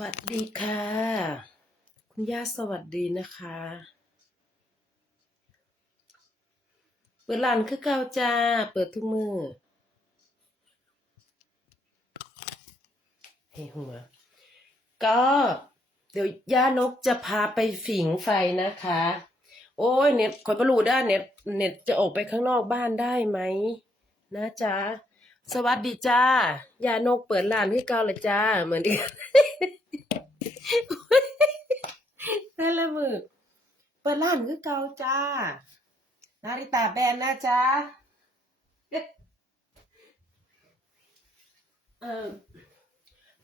วัสดีค่ะ คุณย่าสวัสดีนะคะ เปิดร้านคือเก่าจ้า เปิดทุกมือเฮ้หัวก็เดี๋ยวย่านกจะพาไปฝิงไฟนะคะ โอ้ยเน็ตคอยประรูได้เน็ตเน็ตจะออกไปข้างนอกบ้านได้ไหม นะจ๊ะ สวัสดีจ้ายานกเปิดร้านที่เก่าเลยจ้า เหมือนเดิมนั่นละมือเปิดร้านคือเก่าจ้า นาริตาแบนนะจ๊ะเออ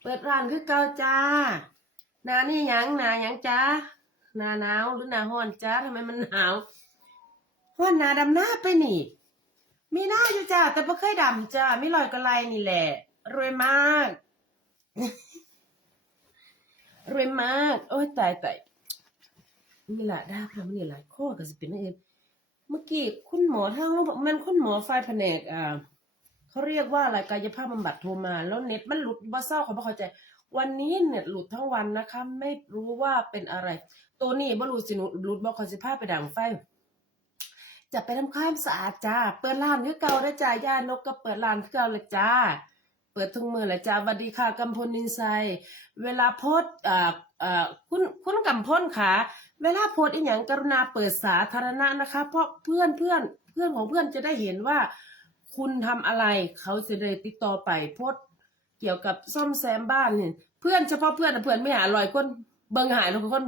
เปิดร้านคือเก่าจ้า นานี่ยังนายังจ้า นาหนาวหรือนาร้อนจ้าทำไมมันหนาวร้อนนาดำหน้าไปนี่ มีหน้าอยู่จ้าแต่ไม่เคยดำจ้าไม่ลอยกระไรนี่แหละ รวยมาก รวยมาก โอ้ยตายตายมีหลายด้าค่ะมันนี่หลายข้อก็สิเป็นนั่นเองเมื่อกี้คุณหมอทางโรงพยาบาลมันคุณหมอฝ่ายแผนกอ่าเขาเรียกว่าอะไรกายภาพบำบัดโทรมา แล้วเน็ตมันหลุดบ่เศร้าเขาบ่เข้าใจ วันนี้เน็ตหลุดทั้งวันนะคะ ไม่รู้ว่าเป็นอะไร ตัวนี้บ่รู้สิหลุดบ่คอยสิพาไปดังไฟ จะไปทำความสะอาดจ้า เปิดร้านคือเก่าได้จ้าย่านกก็เปิดร้านคือเก่าเลยจ้า เปิดทุกมือเลยจ้าสวัสดีค่ะกำพลนินไซเวลาโพสอ่าอ่าคุณคุณกำพลค่ะ เวลาโพสอีหยังกรุณาเปิดสาธารณะนะคะ เพราะเพื่อนเพื่อนเพื่อนของเพื่อนจะได้เห็นว่า คุณทำอะไรเขาจะได้ติดต่อไปโพสเกี่ยวกับซ่อมแซมบ้านเนี่ยเพื่อนเฉพาะเพื่อนเพื่อนไม่หาลอยคนเบิงหายแล้วคน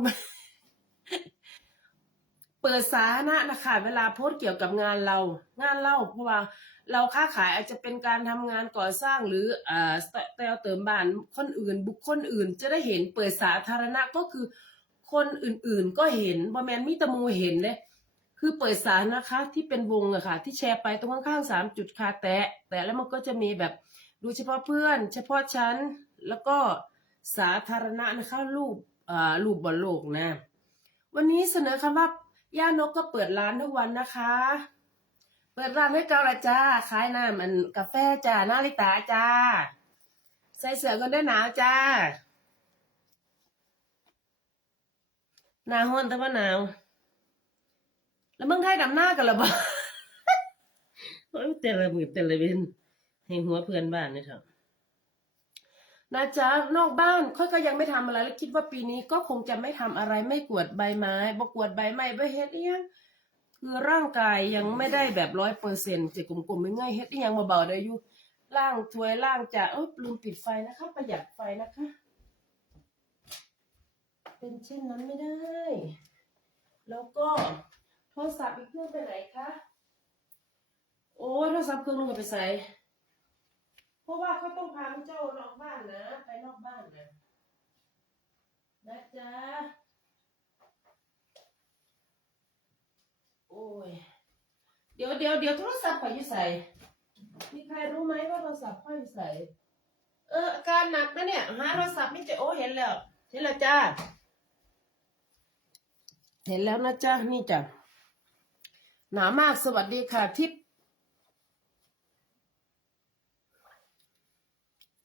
เปิดสาธารณะนะคะเวลาโพสต์เกี่ยวกับงานเรา งานเราเพราะว่าเราค้าขายอาจจะเป็นการทำงานก่อสร้างหรืออ่าแตวเติมบ้านคนอื่น บุคคลอื่น จะได้เห็นเปิดสาธารณะก็คือ คนอื่นๆก็เห็นบอแมนมิตรมูเห็นเลยคือเปิดสาธารณะนะคะที่เป็นวงอะค่ะ ที่แชร์ไปตรงข้างๆสามจุดคาแตะแต่แล้วมันก็จะมีแบบดูเฉพาะเพื่อน เฉพาะชั้นแล้วก็สาธารณะนะคะรูปอ่ารูปบอลโลกนะ วันนี้เสนอคำว่า ย่านกก็เปิดร้านทุกวันนะคะ เปิดร้านให้เกาละจ้าขายน้ำมันกาแฟจ้านาริตาจ้า ใส่เสื้อกันได้หนาวจ้า หนาวฮ้อนแต่ว่าหนาว แล้วเมืองไทยดำหน้ากันหรอบ่โอ้ยแต่ละมือแต่ละเวนให้หัวเพื่อนบ้านนี่เถอะ นะจ๊ะนอกบ้านค่อยก็ยังไม่ทำอะไรแล้วคิดว่าปีนี้ก็คงจะไม่ทำอะไรไม่กวดใบไม้บกวดใบไม้บ่เฮ็ดอีหยังคือร่างกายยังไม่ได้แบบร้อยเปอร์เซ็นต์จะกลมๆไม่ง่ายเฮ็ดอีหยังเบาๆได้อยู่ล่างถ้วยล่างจะเอ้ยลืมปิดไฟนะคะ ประหยัดไฟนะคะ เป็นเช่นนั้นไม่ได้ แล้วก็โทรศัพท์อีกเครื่องไปไหนคะโอ้โทรศัพท์เครื่องนึงเอาไปใส่ เพราะว่าเขาต้องพาเจ้านอกบ้านนะ ไปนอกบ้านนะนะจ๊ะ โอ้ย เดี๋ยวเดี๋ยวเดี๋ยวโทรศัพท์ข่อยู่ใส่มีใครรู้ไหมว่าโทรศัพท์ข่อยู่ใส่เอออาการหนักนะเนี่ยหาโทรศัพท์ไม่เจอโอ้เห็นแล้ว เห็นแล้วจ้า เห็นแล้วนะจ๊ะนี่จ้ะหนามากสวัสดีค่ะทิพย์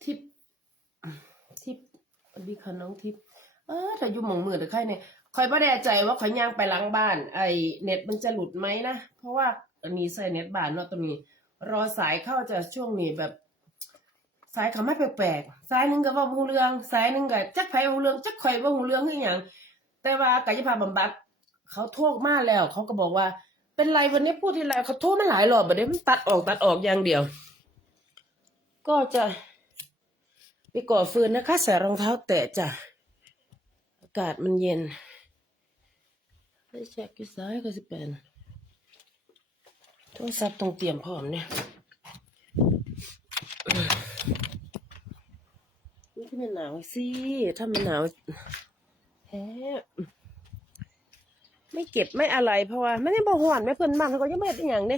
ทิพย์ทิพย์ส วัสดีค่ะน้องทิพย์เออถ้าอยู่หมองมือหรือใครเนี่ยคอยไม่แน่ใจว่าคอยย่างไปหลังบ้าน ไอ้เน็ตมันจะหลุดไหมนะเพราะว่าอันนี้ใส่เน็ตบ้านเนาะตรงนี้ รอสายเข้าจะช่วงนี้แบบ สายเขาไม่แปลกๆสายหนึ่งก็ว่าหูเรื่อง สายหนึ่งก็จักไผหูเรื่องจักข่อยว่าหูเรื่องคืออย่างแต่ว่ากายภาพบำบัด เขาโทรมาแล้ว เขาก็บอกว่า เป็นไรวันนี้พูดทีไรเขาโทรมาหลายรอบแบบนี้มันตัดออกตัดออกอย่างเดียว ก็จะ ไปก่อฟืนนะคะ ใส่รองเท้าแตะจ้ะ อากาศมันเย็นไม่เช็คกี่สายก็สิเป็นโทรศัพท์ต้องเตรียมพร้อมเนี่ยนี่ถ้ามันหนาวสิถ้ามันหนาวแฮไม่เก็บไม่อะไรเพราะว่าไม่ได้มาห่อนแม่เพื่อนบ้านเขาก็ยังไม่เห็นอย่างเด้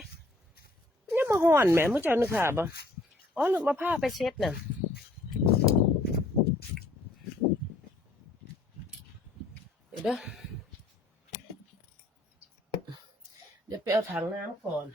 ไม่ได้มาห่อนแหม่เมื่อเจ้านึกขาบ่อ๋อหลืมมาผ้าไปเช็ดน่ะ เดี๋ยวเดี๋ยวไปเอาถังน้ำก่อน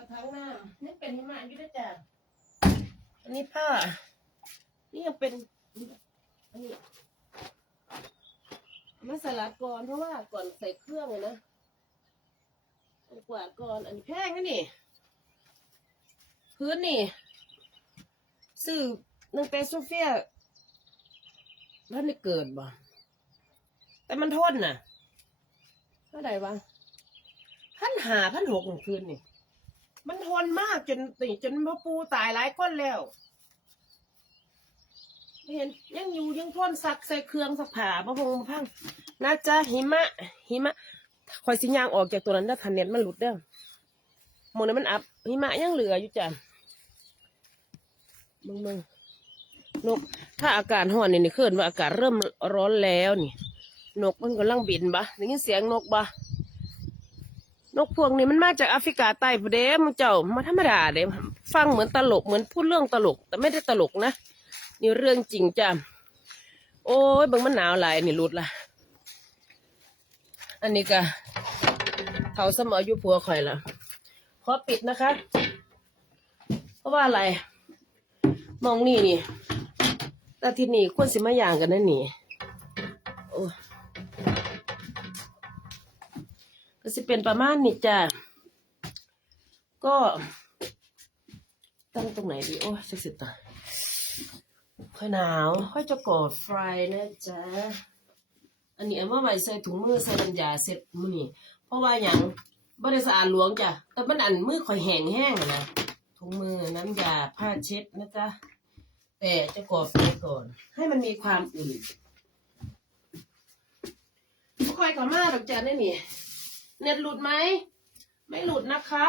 ระถางน้านี่เป็นหิมะอยู่ด้วยจ้ะอันนี้ผ้า นี่ยังเป็นอันนี้มาสลัดก่อนเพราะว่าก่อนใส่เครื่องเลยนะกวาดก่อนอันนี้แพงนะนี่ พื้นนี่ซื้อนังเตโซเฟียท่านได้เกิดบ่แต่มันทนน่ะเท่าไหร่วะพันหาพันหกหนึ่งคืนนี่ มันทนมากจนติจนพ่อปูตายหลายก้อนแล้ว เห็นยังอยู่ยังทนซักใส่เครื่องสักผ้าพระพงพังนะจ๊ะหิมะ หิมะคอยสิยางออกจากตัวนั้นถ้าทันเน็ตมันหลุดเด้อหมองนั้นมันอับหิมะยังเหลืออยู่จ้ะมึงมึงนกถ้าอากาศร้อนนี่นี่เคือว่าอากาศเริ่มร้อนแล้วนี่ นกมันกำลังบินบะได้ยินเสียงนกบะ นกพวกนี้มันมาจากแอฟริกาใต้พอเด้มึงเจ้ามาธรรมดาเด้ฟังเหมือนตลกเหมือนพูดเรื่องตลก แต่ไม่ได้ตลกนะนี่เรื่องจริงจ้ะโอ้ยบิ่งมันหนาวหลายนี่รุดละอันนี้ก็เท่าสมออยุผัวข่อยละขอปิดนะคะ เพราะว่าอะไร มองนี่นี่แต่ที่นี่ควรสิมาอย่างกันนั่นนี่โอ้ก็ สิเป็นประมาณนี้จ้ะก็ตั้งตรงไหนดี โอ้สักสิบตาค่อยหนาว ค่อยจะกอดไฟนะจ๊ะ อันนี้เอามาไว้ใส่ถุงมือใส่น้ำยาเสร็จมือนี่เพราะว่าอย่างบริษัทหลวงจ้ะ แต่มันอันมือข่อยแห้งแห้งนะถุงมือน้ำยาผ้าเช็ดนะจ๊ะ แต่จะกอดไฟก่อน ให้มันมีความอุ่นค่อยเขามาดอกจันนี่นี่ เน็ตหลุดไหม ไม่หลุดนะคะ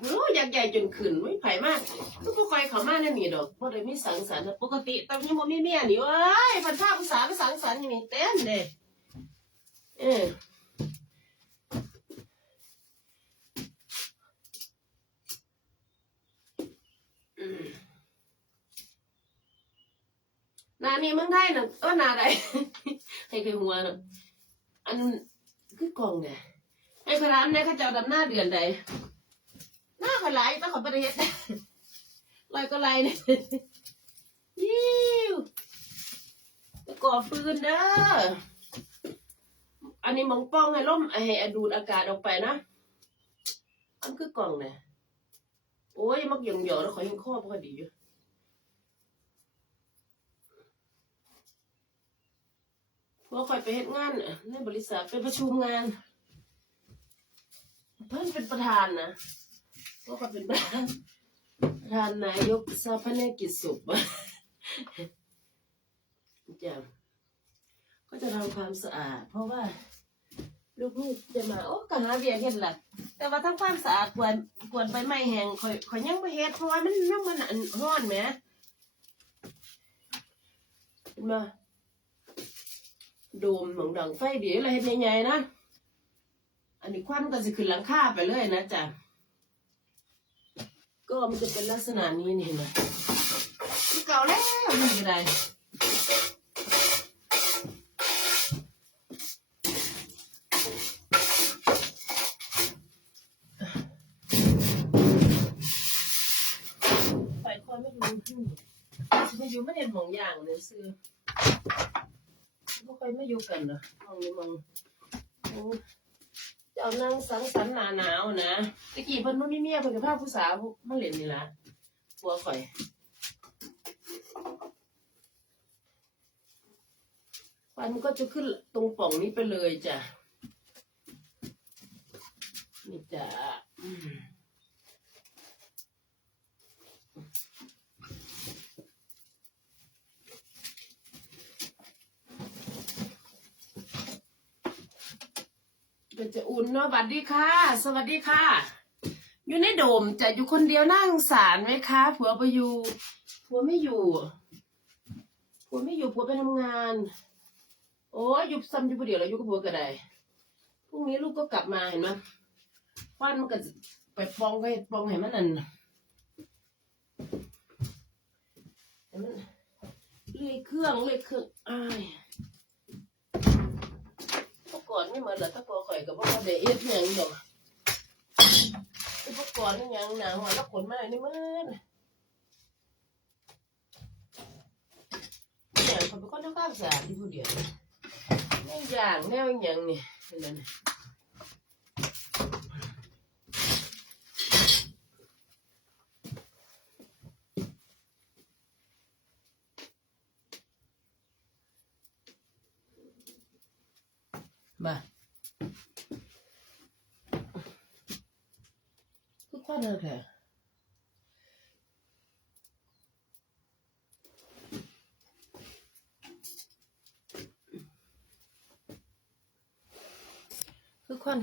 โอ้อยากใหญ่จนขึ้นไม่ไผ่มากก็บ่ค่อยเขามาแน่นี่ดอกเพราะเลยมีสังสรรค์ปกติตอนนี้มันมีเมียนี่เว้ยพันธาภาษาไปสังสรรค์อย่างนี้เต้นเด้เออนานี่มึงได้น่ะเออนาใดให้เคยหัวน่ะอันคือกล่องเนี่ย อ้ขรามเนี่ยเขาเจ้าดำหน้าเดือนใดหน้าขลายต้องขอประเทศลอยก็ลายเนี่ยยิ้วตะก่อฟืนเด้ออันนี้มองป้องให้ล่มให้ดูดอากาศออกไปนะอันคือกล่องเนี่ยโอ้ยมักหยองหยอแล้วขอยังข้อพอดีอยู่พอคอยไปเฮ็ดงานในบริษัทไปประชุมงาน เพิ่นเป็นประธานนะพวกเขาเป็นประธานประธานนายกสภาเนกิจสุขจะก็จะทำความสะอาด เพราะว่า ลูกๆจะมาโอ้ก็หาเบียร์เฮ็ดล่ะแต่ว่าทำความสะอาดกวนกวนใบไม้แห้งข่อยข่อยยังบ่เฮ็ดเพราะว่ามันยังมันอันร้อนแหมเห็นบ่โดมหนองดังไฟเดี๋ยวอะไรเฮ็ดใหญ่ๆนะ อันนี้ควันก็จะขึ้นหลังคาไปเลยนะจ๊ะก็มันจะเป็นลักษณะนี้นี่เห็นไหมเก่าแล้วมันก็ได้ไปคอยไม่รู้ไม่อยู่ไม่เห็นมองอย่างเลยซื้อบ่ค่อยไม่อยู่กันเหรอมองนี่มองโอ้ เจ้านั่งสังสรรค์หนาหนาวนะตะกี้เพิ่นบ่มีเมียเพิ่นก็พาผู้สาวมาเล่นนี่ล่ะผัวข่อยควันมันก็จะขึ้นตรงป่องนี้ไปเลยจ้ะนี่จ้ะ ก็จะอุ่นเนาะสวัสดีค่ะ สวัสดีค่ะ อยู่ในโดมจะอยู่คนเดียวนั่งสารไหมคะผัวไปอยู่ผัวไม่อยู่ผัวไม่อยู่ผัวไปทำงาน โอ้ยอยู่ซ้ำอยู่ผู้เดียวแล้วอยู่กับผัวก็ได้พรุ่งนี้ลูกก็กลับมาเห็นไหมควันมันก็จะไปฟองไปฟองให้มันนั่นให้มันเลื่อยเครื่องเลื่อยเครื่องอ้าย ก่อนไม่เหมือนเหรอถ้าพอข่อยกับพ่อเดเอ็ดเนี่ยงดอกอุปกรณ์นี่ยังหนาหัวแล้วขนมานี่มืดเนี่ยเขาเป็นคนทำความสะอาดที่ผู้เดียวแน่อย่างแนวหยังนี่เป็นนั่น น่ะมาคือควัน